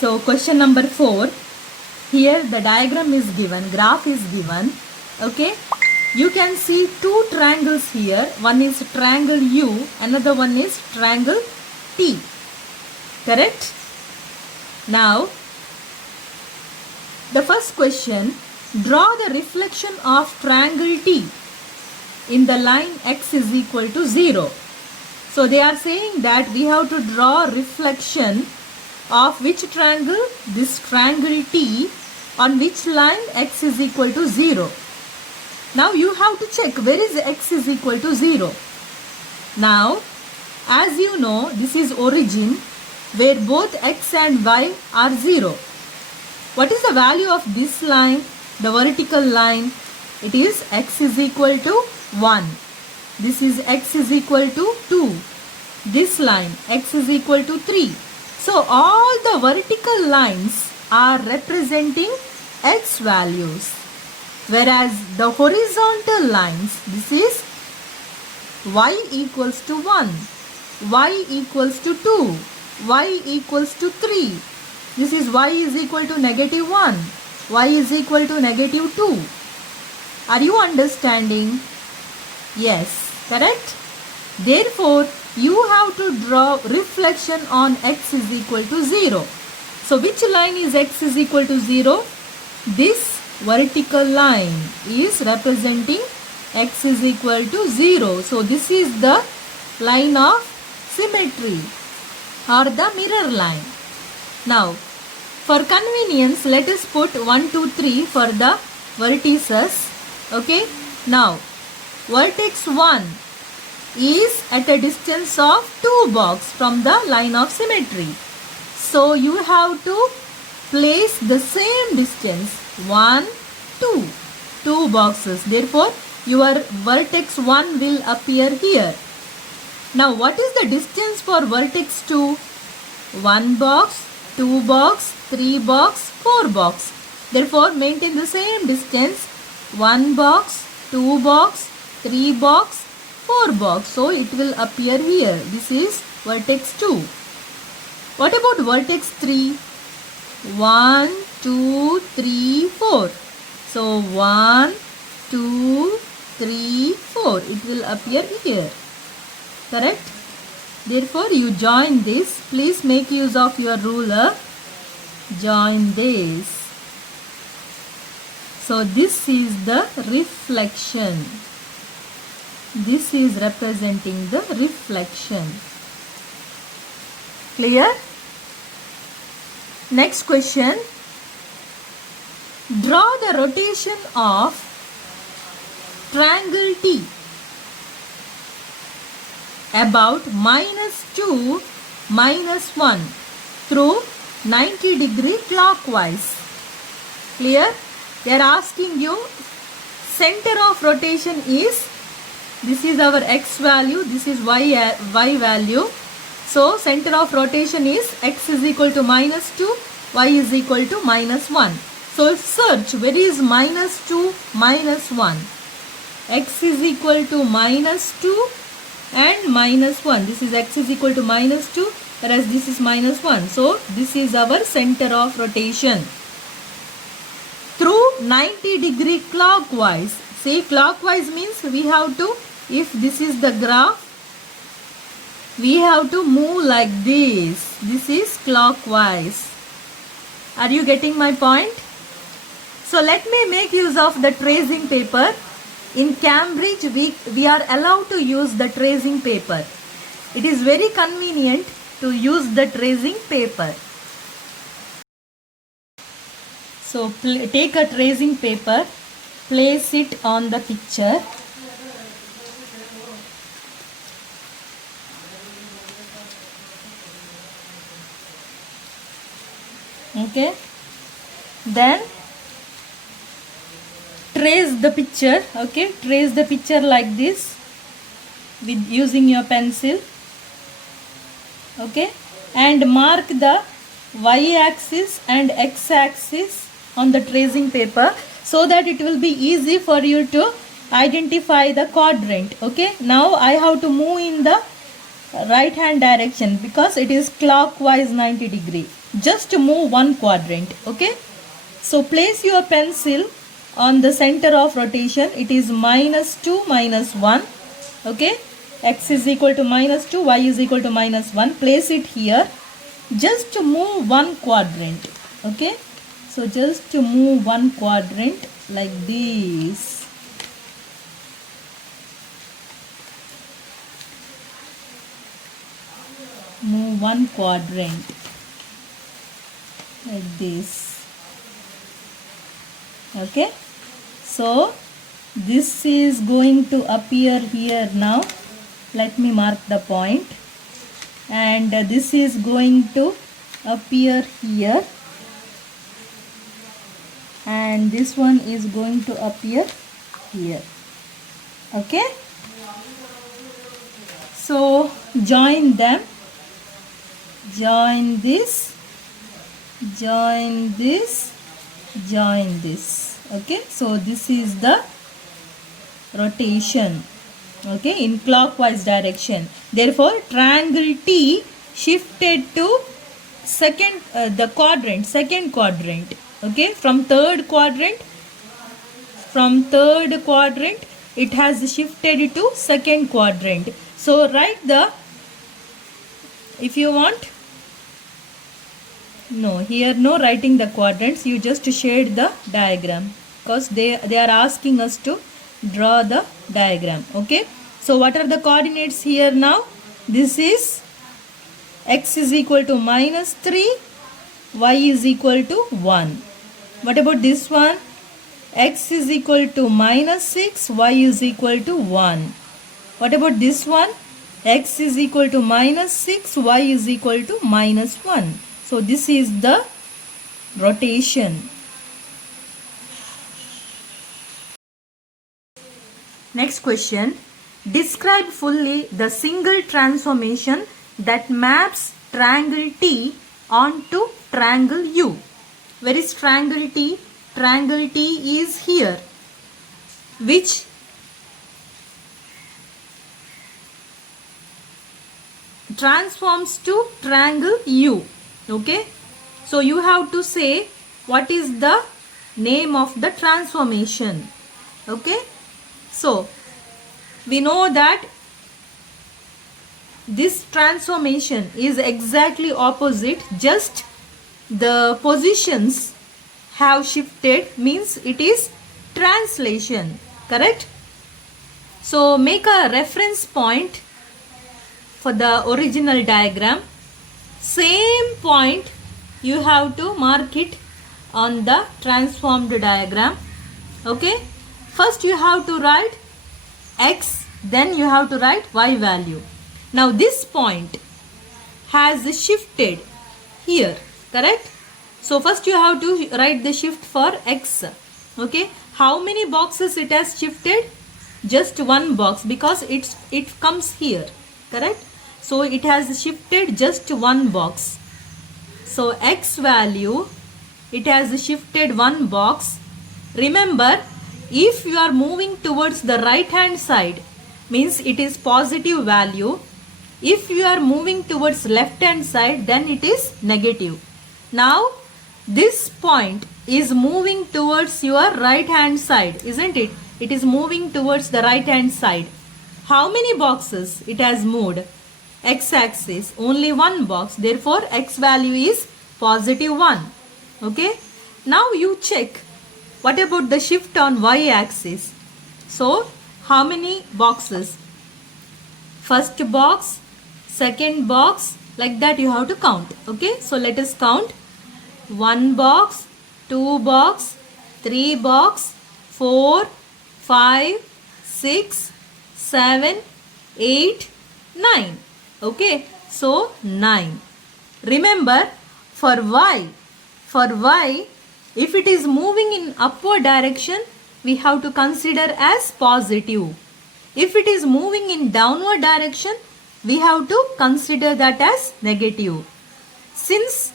So question number 4. Here the diagram is given, graph is given. Okay. You can see two triangles here. One is triangle U, another one is triangle T. Correct? Now, the first question, draw the reflection of triangle T in the line x is equal to 0. So they are saying that we have to draw reflection of which triangle? This triangle T on which line x is equal to 0. Now you have to check where is x is equal to 0. Now, as you know, this is origin where both x and y are 0. What is the value of this line? The vertical line. It is x is equal to 1. This is x is equal to 2. This line x is equal to 3. So all the vertical lines are representing x values. Whereas the horizontal lines, this is y equals to 1, y equals to 2, y equals to 3. This is y is equal to negative 1, y is equal to negative 2. Are you understanding? Yes, correct? Therefore, you have to draw reflection on x is equal to 0. So, which line is x is equal to 0? This vertical line is representing x is equal to 0. So, this is the line of symmetry or the mirror line. Now, for convenience, let us put 1, 2, 3 for the vertices. Okay. Now, vertex 1 is at a distance of 2 box from the line of symmetry. So, you have to place the same distance 1, 2, 2 boxes. Therefore, your vertex 1 will appear here. Now, what is the distance for vertex 2? 1 box, 2 box, 3 box, 4 box. Therefore, maintain the same distance 1 box, 2 box, 3 box, 4 box. So, it will appear here. This is vertex 2. What about vertex 3? 1, 2, 3, 4. So, 1, 2, 3, 4. It will appear here. Correct? Therefore, you join this. Please make use of your ruler. Join this. So, this is the reflection. This is representing the reflection. Clear? Next question. Draw the rotation of triangle T about -2, -1 through 90 degree clockwise. Clear? They are asking you center of rotation is, this is our x value, this is y value. So, center of rotation is x is equal to -2, y is equal to -1. So, search where is -2, -1. X is equal to -2 and -1. This is x is equal to -2, whereas this is -1. So, this is our center of rotation. Through 90 degree clockwise. See, clockwise means we have to, if this is the graph, we have to move like this. This is clockwise. Are you getting my point? So let me make use of the tracing paper. In Cambridge, we are allowed to use the tracing paper. It is very convenient to use the tracing paper. So take a tracing paper, place it on the picture. Okay. Then trace the picture. Okay. Trace the picture like this with using your pencil. Okay. And mark the y-axis and x-axis on the tracing paper so that it will be easy for you to identify the quadrant. Okay. Now I have to move in the right hand direction because it is clockwise 90 degree. Just move one quadrant. Okay, so place your pencil on the center of rotation. It is -2 -1. Okay, x is equal to -2, y is equal to -1. Place it here. Just move one quadrant. Okay, so just move one quadrant like this. Move one quadrant like this. Okay, so this is going to appear here now. Let me mark the point, and this is going to appear here, and this one is going to appear here. Okay, so join them. Join this, join this, join this. Okay, so this is the rotation, okay, in clockwise direction. Therefore triangle T shifted to second quadrant. Okay, from third quadrant it has shifted to second quadrant. So write the, if you want, no, here no writing the quadrants, you just shade the diagram because they are asking us to draw the diagram. Okay, so what are the coordinates here now? This is x is equal to -3, y is equal to 1. What about this one? X is equal to -6, y is equal to 1. What about this one? X is equal to -6, y is equal to -1. So this is the rotation. Next question. Describe fully the single transformation that maps triangle T onto triangle U. Where is triangle T? Triangle T is here, which transforms to triangle U. Okay, so you have to say what is the name of the transformation. Okay, so we know that this transformation is exactly opposite, just the positions have shifted, means it is translation. Correct? So make a reference point for the original diagram. Same point you have to mark it on the transformed diagram. Okay, first you have to write x, then you have to write y value. Now this point has shifted here. Correct? So first you have to write the shift for x. Okay, how many boxes it has shifted? Just one box because it comes here. Correct? So it has shifted just one box. So x value, it has shifted one box. Remember, if you are moving towards the right hand side, means it is positive value. If you are moving towards left hand side, then it is negative. Now this point is moving towards your right hand side, isn't it? It is moving towards the right hand side. How many boxes it has moved? X-axis, only one box. Therefore x value is +1. Okay, now you check what about the shift on y-axis. So how many boxes? First box, second box, like that you have to count. Okay, so let us count. 1 box, 2 box, 3 box, 4, 5, 6, 7, 8, 9. Okay, so 9. Remember, for y, if it is moving in upward direction, we have to consider as positive. If it is moving in downward direction, we have to consider that as negative. Since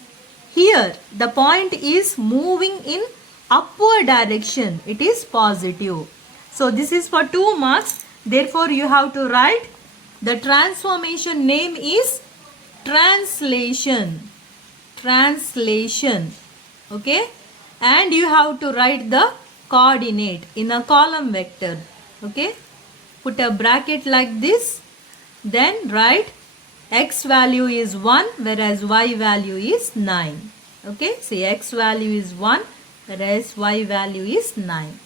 here the point is moving in upward direction, it is positive. So this is for 2 marks. Therefore you have to write The transformation name is translation. Translation. Okay? And you have to write the coordinate in a column vector. Okay? Put a bracket like this. Then write x value is 1 whereas y value is 9. Okay? See, x value is 1 whereas y value is 9.